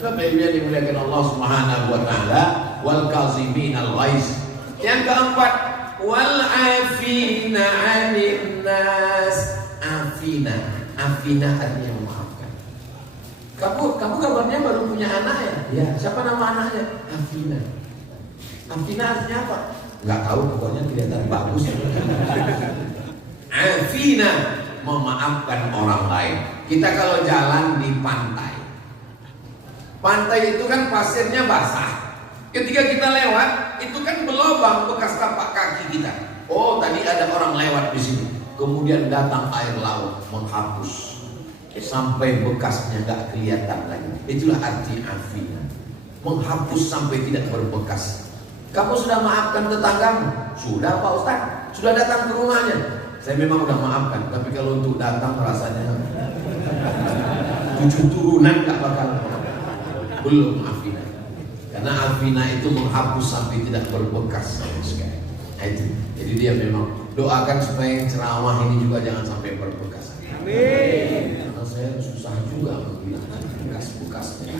Sebabnya dimuliakan Allah Subhanahu wa Ta'ala. Wal kaziminal ghaiz. Yang keempat, wal afina 'anil nas. Afina, afina artinya memaafkan. Kamu kabarnya baru punya anak ya? Ya, siapa nama anaknya? Afina. Afina artinya apa? Nggak tahu, pokoknya kelihatan bagus. Afina, memaafkan orang lain. Kita kalau jalan di pantai, pantai itu kan pasirnya basah. Ketika kita lewat, itu kan berlubang bekas tapak kaki kita. Oh, tadi ada orang lewat di sini. Kemudian datang air laut menghapus sampai bekasnya nggak kelihatan lagi. Itulah arti afina, menghapus sampai tidak berbekas. Kamu sudah maafkan tetanggamu? Sudah Pak Ustaz. Sudah datang ke rumahnya? Saya memang sudah maafkan, tapi kalau untuk datang rasanya 7 turunan gak bakal. Belum afina. Karena afina itu menghapus sampai tidak berbekas sama sekali. Nah, itu. Jadi dia memang doakan supaya ceramah ini juga jangan sampai berbekas. Amin. Karena saya susah juga menghilangkan bekas-bekasnya.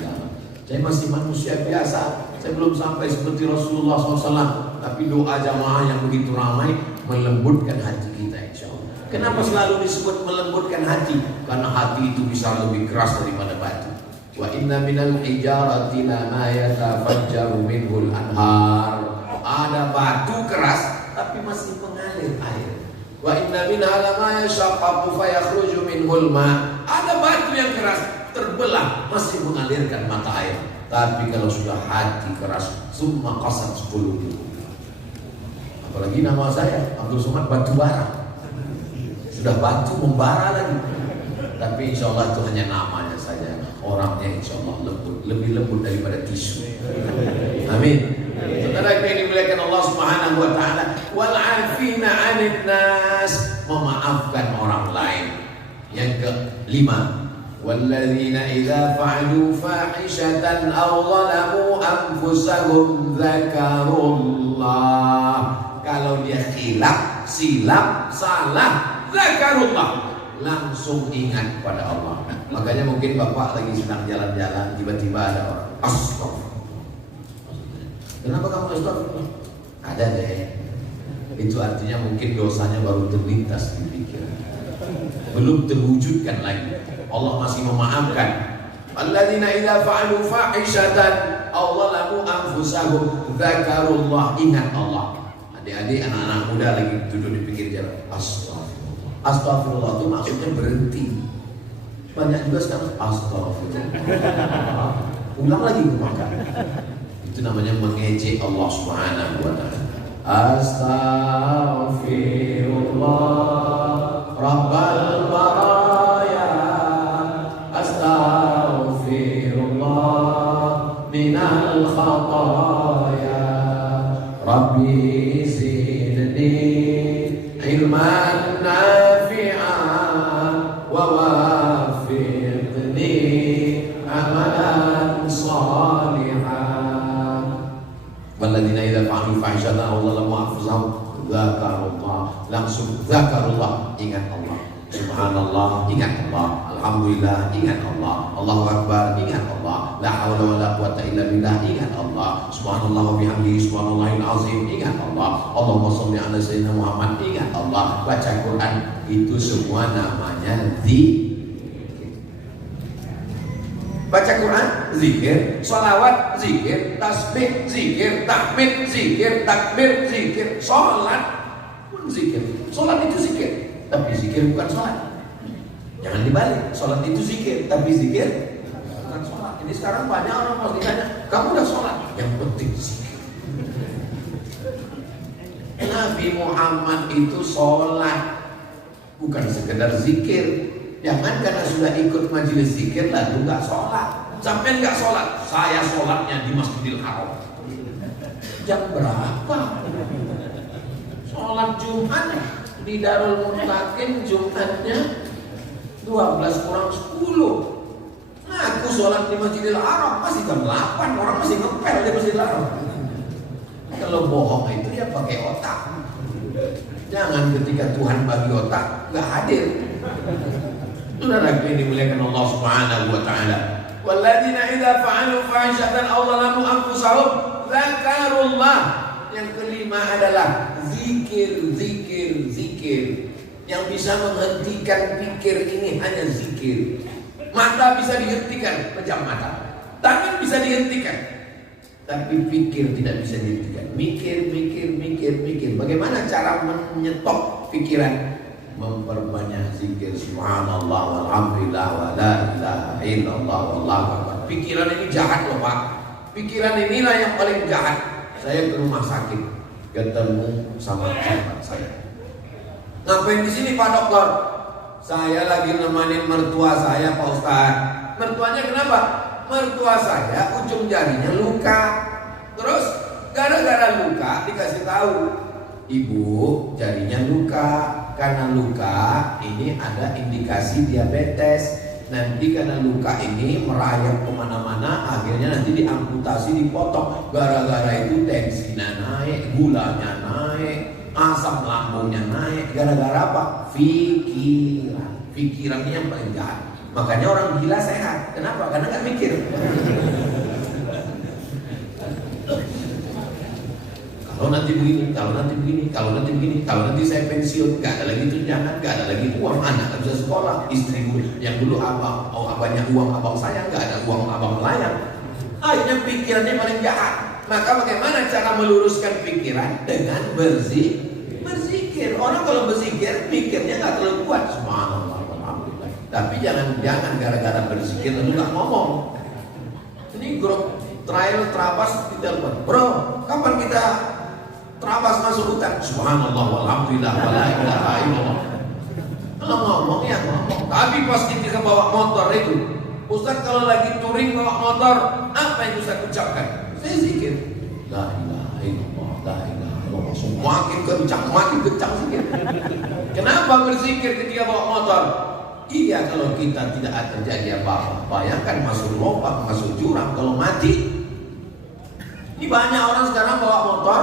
Saya masih manusia biasa. Saya belum sampai seperti Rasulullah SAW. Tapi doa jamaah yang begitu ramai melembutkan hati kita, insya Allah. Kenapa selalu disebut melembutkan hati? Karena hati itu bisa lebih keras daripada batu. Wa inna minal hijarati lama yatafajjaru minhul anhar. Ada batu keras tapi masih mengalir air. Wa inna minha lama yashaqqaqu fayakhruju yusribul ma. Ada batu yang keras terbelah masih mengalirkan mata air. Tapi kalau sudah hati keras, summa qasat qulubuhum. Apalagi nama saya Abdul Somad batu bara. Sudah batu membara lagi. Tapi insya Allah itu hanya namanya saja. Orangnya insya Allah lembut, lebih lembut daripada tisu. Amin. Saudara yang dimuliakan Allah Subhanahu wa taala, wal 'afina 'anil nas, memaafkan orang lain. Yang kelima, walladzina idza fa'alu fahishatan aw zalamu anfusahum dzakarullah. Kalau dia khilaf, silap, salah, dzakarullah, langsung ingat pada Allah. Makanya mungkin Bapak lagi sedang jalan-jalan, tiba-tiba ada orang astagfirullah. Kenapa kamu astagfirullah? Ada deh. Itu artinya mungkin dosanya baru terlintas di pikiran, belum terwujudkan lagi. Allah masih memaafkan. Alladzina idza fa'alu fahishatan aw zalamu anfusahum dzakarullah, ingat Allah. Adik-adik, anak-anak muda lagi duduk di pinggir jalan, astagfirullah. Astagfirullah itu maksudnya berhenti. Banyak juga sekarang astagfirullah, ulang lagi ke makan. Itu namanya mengejek Allah Subhanahu wa taala. Astaghfirullah Rabbal baraya, astaghfirullah minal khataya, Rabbi zidni ilman nafi'an wa wafiqni amalan salihan. Walladzina idza fa'alu fahishatan aw zalamu anfusahum dzakarullah, langsung dzakarullah, ingat Allah. Subhanallah, ingat Allah. Alhamdulillah, ingat Allah. Allahu Akbar, ingat Allah. La haula wala quwata illa billah, ingat Allah. Subhanallah wa bihamdihi subhanallahil azim, ingat Allah. Allahumma shalli ala sayyidina Muhammad, ingat Allah. Baca Quran, itu semua namanya zikir. Baca Quran, zikir. Sholawat, zikir. Tasbih, zikir. Tahmid, zikir. Takbir, zikir. Sholat pun zikir. Sholat itu zikir, tapi zikir bukan sholat. Jangan dibalik, sholat itu zikir, tapi zikir bukan sholat. Ini sekarang banyak orang pasti tanya, kamu udah sholat? Yang penting zikir. Nabi Muhammad itu sholat, bukan sekedar zikir. Jangan karena sudah ikut majelis zikir lalu nggak sholat. Sampai nggak sholat, saya sholatnya di Masjidil Haram. Jam berapa? Sholat Jumat di Darul Muntaqin, Jumatnya 12 kurang 10. Nah, aku sholat di Masjidil Haram masih jam 8, orang masih ngepel di Masjidil Haram. Kalau bohong itu ya pakai otak. Jangan ketika Tuhan bagi otak nggak hadir. Saudara yang dimuliakan Allah Subhanahu wa taala. Walladzina idza fa'alu fahishatan aw zalamu anfusahum dzakarullah. Yang kelima adalah zikir, zikir, zikir. Yang bisa menghentikan pikir ini hanya zikir. Mata bisa dihentikan, pejam mata. Tangan bisa dihentikan, tapi pikir tidak bisa dihentikan. Mikir, mikir, mikir, mikir. Bagaimana cara menyetop pikiran? Memperbanyak zikir, subhanallah walhamdulillah wa la ilaha illallah wallahu akbar. Pikiran ini jahat loh Pak. Pikiran inilah yang paling jahat. Saya ke rumah sakit, ketemu sama sahabat saya. Ngapain di sini Pak Dokter? Saya lagi nemenin mertua saya Pak Ustaz. Mertuanya kenapa? Mertua saya ujung jarinya luka. Terus gara-gara luka dikasih tahu, Ibu jarinya luka. Karena luka ini ada indikasi diabetes. Nanti karena luka ini merayap kemana-mana, akhirnya nanti diamputasi, dipotong. Gara-gara itu tensinya naik, gulanya naik, asam lambungnya naik. Gara-gara apa? Pikiran. Pikiran ini yang paling jahat. Makanya orang gila sehat. Kenapa? Karena nggak mikir. Kalau nanti begini, kalau nanti begini, kalau nanti begini, kalau nanti saya pensiun, gak ada lagi tunjangan, gak ada lagi uang, anak gak bisa sekolah, istriku yang dulu abang, banyak uang abang saya, gak ada uang abang melayang. Akhirnya pikirannya paling jahat. Maka bagaimana cara meluruskan pikiran? Dengan berzikir. Orang kalau berzikir, pikirnya gak terlalu kuat. Subhanallah, alhamdulillah. Tapi jangan gara-gara berzikir lalu nggak ngomong. Ini grup trial Trabas di telepon, bro, kapan kita Trabas masuk hutan? Subhanallah walhamdulillah wala ilaha illallah. Kalau ngomong ya ngomong. Tapi pas kita bawa motor itu, Ustaz kalau lagi touring bawa motor, apa yang Ustaz ucapkan? Saya zikir. La ilaha illallah, la ilaha illallah. Makin kencang zikir. Kenapa berzikir ketika bawa motor? Iya, kalau kita tidak ada terjadi apa-apa, bayangkan masuk lubang, masuk jurang, kalau mati. Ini banyak orang sekarang bawa motor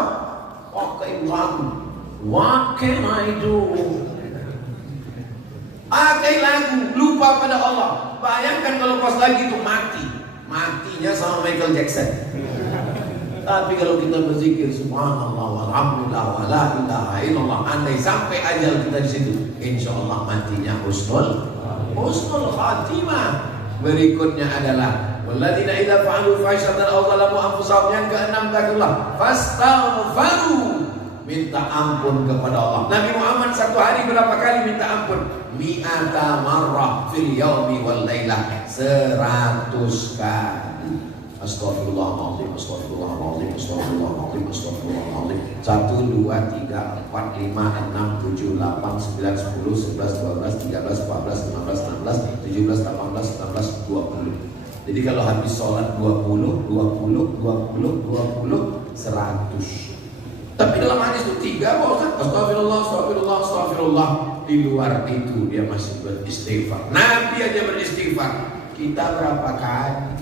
pakai lagu. What can I do? Pakai lagu, lupa pada Allah. Bayangkan kalau pas lagi itu mati, matinya sama Michael Jackson. Tapi kalau kita berzikir subhanallah walhamdulillah wala ilaha illallah, andai sampai ajal kita di situ, insya Allah matinya husnul khatimah. Berikutnya adalah walladzina idza fa'alu fahsyatan aw zalamu anfusahum, yang keenam takutlah fastaghfaru, minta ampun kepada Allah. Nabi Muhammad satu hari berapa kali minta ampun? Mi'ata marrah fil yaumi wal lailah, 100 kali. Astagfirullahaladzim, astagfirullahaladzim, astagfirullahaladzim, astagfirullahaladzim. 1, 2, 3, 4, 5, 6, 7, 8, 9, 10, 11, 12, 13, 14, 15, 16, 17, 18, 19, 20. Jadi kalau habis sholat 20, 100. Tapi dalam hadis itu 3 Ustaz, astagfirullah, astagfirullah, astagfirullah. Di luar itu dia masih beristighfar. Nabi aja beristighfar. Kita berapa kali?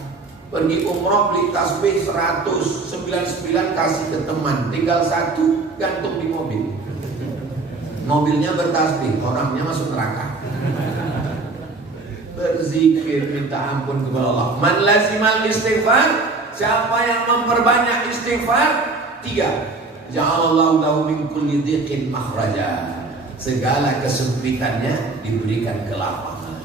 Pergi umroh beli tasbih 199 kasih ke teman, tinggal 1 gantung di mobil. Mobilnya bertasbih, orangnya masuk neraka. Berzikir minta ampun kepada Allah. Man lazimal istighfar, siapa yang memperbanyak istighfar? 3. Ja'alallahu lahu min kulli dhiqin makhraja. Segala kesempitannya diberikan kelapangan.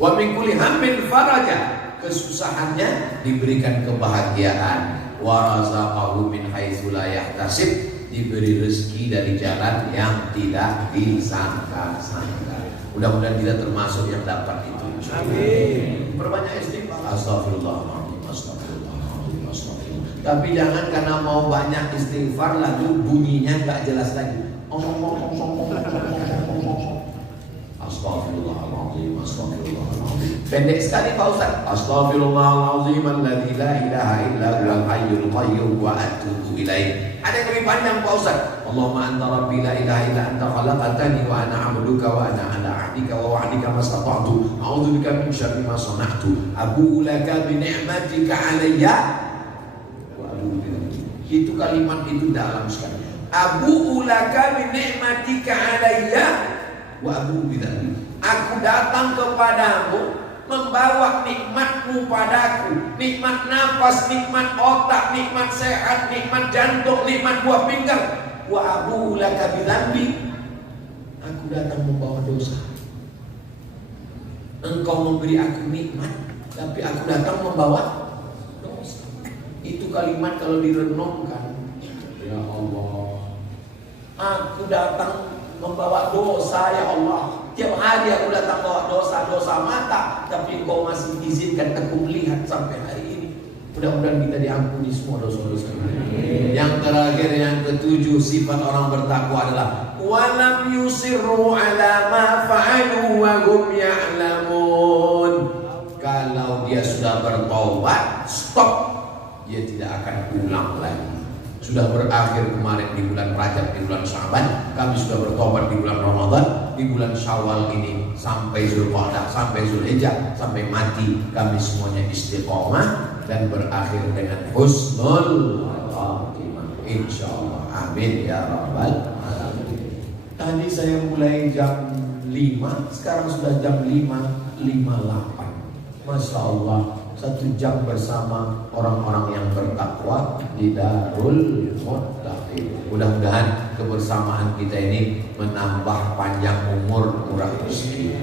Wa min kulli hammin faraja. Kesusahannya diberikan kebahagiaan. Wa razaqahu min haitsu la yahtasib, diberi rezeki dari jalan yang tidak disangka-sangka. Mudah-mudahan kita termasuk yang dapat itu. Amin. Perbanyak istighfar. Astagfirullahaladzim, astagfirullahaladzim, astagfirullah. Tapi jangan karena mau banyak istighfar lalu bunyinya nggak jelas lagi. Astagfirullahaladzim, astagfirullahaladzim. Pendek sekali Pak Ustaz. Astagfirullahaladzim alladzi la ilaha illa huwal hayyul qayyum wa atubu ilaih. Ada yang lebih panjang Pak Ustaz. Allahumma anta rabbi la ilaha illa anta khalaqtani wa ana 'abduka wa ana 'ala 'ahdika wa wa'dika mastata'tu. A'udzubika min syarri ma sana'tu. Abu'u laka bi ni'matika 'alayya wa abu'u bidhanbi. Itu kalimat itu dalam sekali. Abu'u laka bi ni'matika 'alayya wa abu'u bidhanbi. Aku datang kepadamu membawa nikmatmu padaku, nikmat nafas, nikmat otak, nikmat sehat, nikmat jantung, nikmat buah pinggang. Wa abu'u laka bidhanbi. Aku datang membawa dosa. Engkau memberi aku nikmat, tapi aku datang membawa dosa. Itu kalimat kalau direnungkan, ya Allah, aku datang membawa dosa ya Allah. Tiap hari aku datang bawa dosa mata, tapi Engkau masih izinkan aku melihat sampai hari ini. Mudah-mudahan kita diampuni semua dosa-dosa. Yang terakhir, yang ketujuh, sifat orang bertakwa adalah walam yusirru ala ma fa'alu wa hum ya'lamun. Kalau dia sudah bertobat, stop. Dia tidak akan ulang lagi. Sudah berakhir kemarin di bulan Rajab, di bulan Sya'ban, kami sudah bertobat di bulan Ramadan, di bulan Syawal ini sampai Zulqa'dah, sampai Zulhijjah, sampai mati kami semuanya istiqomah dan berakhir dengan husnul khatimah insyaallah. Amin ya rabbal alamin. Tadi saya mulai jam 5, sekarang sudah jam 5.58. Masya Allah, 1 jam bersama orang-orang yang bertakwa di Darul Muttaqin. Mudah-mudahan kebersamaan kita ini menambah panjang umur, murah rezeki.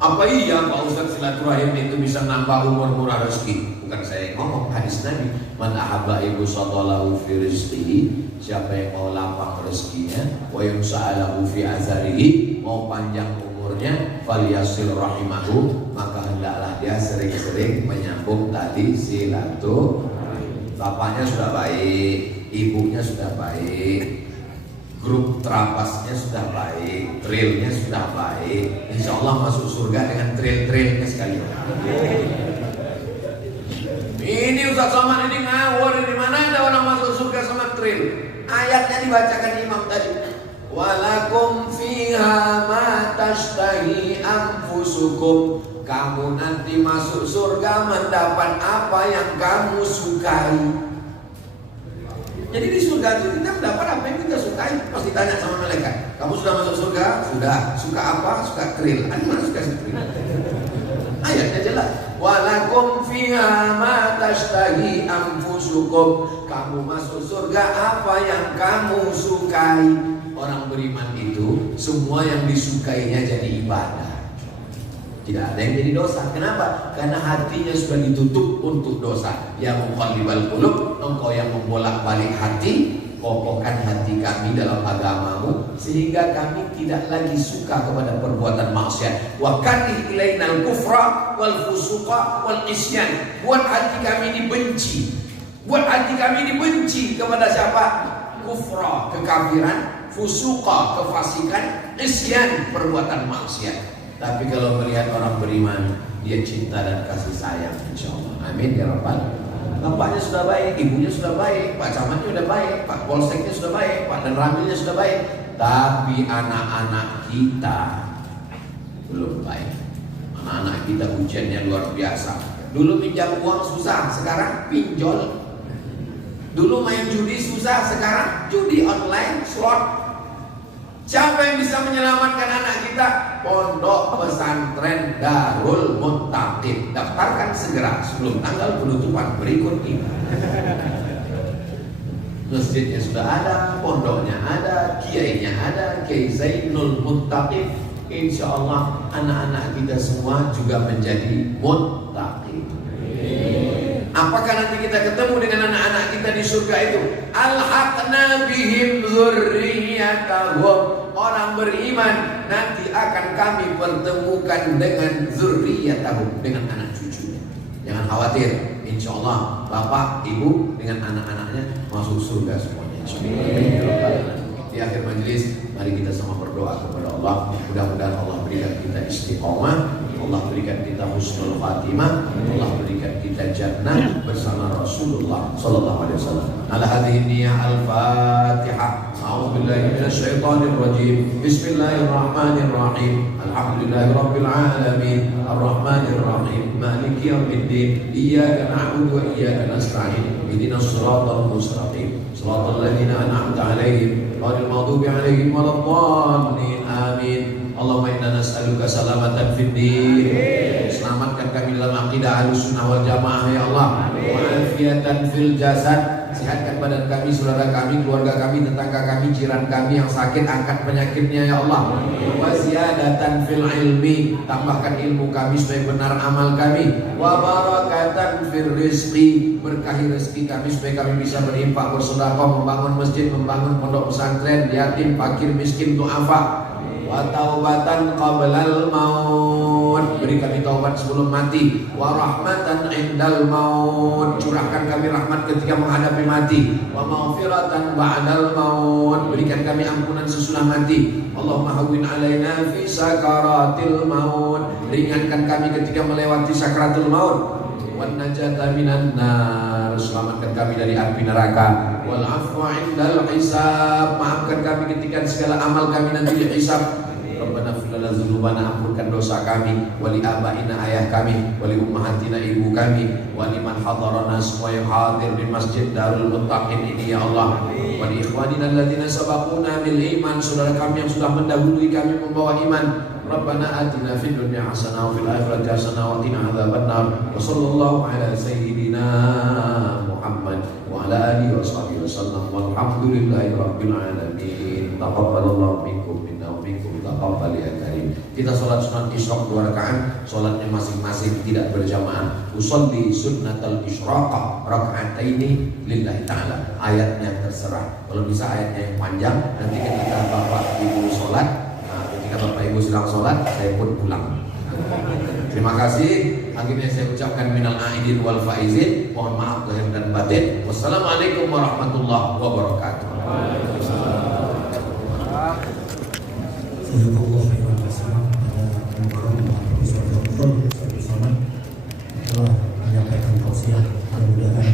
Apa iya Pak Ustaz silaturahim itu bisa nambah umur, murah rezeki? Bukan saya yang ngomong, hadis Nabi. Man ahabba ibu sallallahu fi rizqihi, siapa yang mau lapang rezekinya, wa yumsa'alahu fi azarihi, mau panjang umur umurnya, falyasil rahimahu, maka hendaklah dia sering-sering menyambung tali silaturahim. Bapaknya sudah baik, ibunya sudah baik, grup terapasnya sudah baik, trailnya sudah baik, insya Allah masuk surga dengan trailnya sekalian. Ini Ustaz Somad ini ngawur, di mana ada orang masuk surga sama trail? Ayatnya dibacakan imam tadi. Walakum fiha ma tashtahi anfusukum. Kamu nanti masuk surga mendapat apa yang kamu sukai. Jadi di surga itu kita mendapat apa yang kita sukai. Pas ditanya sama malaikat, kamu sudah masuk surga? Sudah. Suka apa? Suka trail. Ada mana suka trail? Ayatnya jelas. Walakum fiha ma tashtahi anfusukum. Kamu masuk surga apa yang kamu sukai. Orang beriman itu semua yang disukainya jadi ibadah. Tidak ada yang jadi dosa. Kenapa? Karena hatinya sudah ditutup untuk dosa. Ya muqallibal qulub, engkau yang membolak-balik hati, kokohkan hati kami dalam agamamu sehingga kami tidak lagi suka kepada perbuatan maksiat. Wa karih ilainal kufra wal fusuqa wal isyan. Buat hati kami dibenci. Buat hati kami dibenci kepada siapa? Kufra, kekafiran, fusuqa, kefasikan, isyan, perbuatan maksiat. Tapi kalau melihat orang beriman, dia cinta dan kasih sayang, insyaallah. Amin ya rabbal. Bapaknya sudah baik, ibunya sudah baik, Pak Camatnya sudah baik, Pak Polseknya sudah baik, Pak Danramilnya sudah baik. Tapi anak-anak kita belum baik. Anak-anak kita ujiannya luar biasa. Dulu pinjam uang susah, sekarang pinjol. Dulu main judi susah, sekarang judi online, slot. Siapa yang bisa menyelamatkan anak kita? Pondok Pesantren Darul Muttaqin. Daftarkan segera sebelum tanggal penutupan berikut ini. Masjidnya sudah ada, pondoknya ada, kiainya ada, Kiai Zainul Muttaqin. Insya Allah anak-anak kita semua juga menjadi muttaqin. Apakah nanti kita ketemu dengan anak-anak kita di surga itu? Alhaqna bihim dzurriyyatahum. Orang beriman nanti akan kami pertemukan dengan dzurriyyatahum, dengan anak cucunya. Jangan khawatir, insya Allah bapak, ibu dengan anak-anaknya masuk surga semuanya. Di akhir majelis, mari kita sama berdoa kepada Allah. Mudah-mudahan Allah berikan kita istiqomah, Allah berikan kita husnul khatimah, Allah berikan kita jannah bersama Rasulullah sallallahu alaihi wasallam. Ala hadhihi niyyah al-Fatihah. A'udzu billahi minasyaitonir rajim. Bismillahirrahmanirrahim. Alhamdulillahirabbil alamin. Arrahmanir rahim. Maliki yaumiddin. Iyyaka na'budu wa iyyaka nasta'in. Ihdinas shiratal mustaqim. Shiratal ladzina an'amta 'alaihim ghairil maghdubi 'alaihim waladdallin. Amin. Allahumma inna nas'aluka salamatan fid din. Selamatkan kami dalam akidah Ahlussunnah wal Jamaah ya Allah. Wa afiatan fil jasad. Sehatkan badan kami, saudara kami, keluarga kami, tetangga kami, jiran kami yang sakit, angkat penyakitnya ya Allah. Wa ziyadatan fil ilmi. Tambahkan ilmu kami supaya benar amal kami. Wa barakatan fil rizqi. Berkahi rezeki kami supaya kami bisa berinfak, bersedekah, membangun masjid, membangun pondok pesantren, yatim, fakir, miskin, du'afa. Wa taubatan qablal maut. Beri kami taubat sebelum mati. Wa rahmatan indal maut. Curahkan kami rahmat ketika menghadapi mati. Wa maghfiratan ba'dal maut. Berikan kami ampunan sesudah mati. Allahumma hawwin alaina fi sakaratil maut. Ringankan kami ketika melewati sakaratul maut. Wan najata minan nar. Selamatkan kami dari api neraka. Wal afwa indal hisab. Maafkan kami ketika segala amal kami nanti dihisab. Rabbana fir lana dzunubana, ampunkan dosa kami, wali abaina, ayah kami, wali ummahatina, ibu kami, wali man hadarana, semua yang hadir di Masjid Darul Muttaqin ini ya Allah, wali ikhwanina alladzina sabaquna bil iman, saudara kami yang sudah mendahului kami membawa iman. Rabbana atina fid dunya hasanah wa fil akhirati hasanah wa qina adzabannar. Wa sallallahu ala sayyidina Muhammad wa ala alihi wa sahbihi wasallam. Walhamdulillahi rabbil alamin. Taqabbalallahu minkum minna wa minkum taqabbal ya karim. Kita salat sunat isyraq 2 rakaat, salatnya masing-masing tidak berjamaah. Usolli sunnatal isyraq raka'ataini lillahi ta'ala. Ayatnya terserah. Kalau bisa ayatnya yang panjang, nanti ketika Bapak Ibu salat, ketika Bapak Ibu sedang sholat, saya pun pulang. Terima kasih. Akhirnya saya ucapkan minal aidin wal faizin. Mohon maaf lahir dan batin. Wassalamualaikum warahmatullahi wabarakatuh. Telah menyampaikan tausiah, mudah-mudahan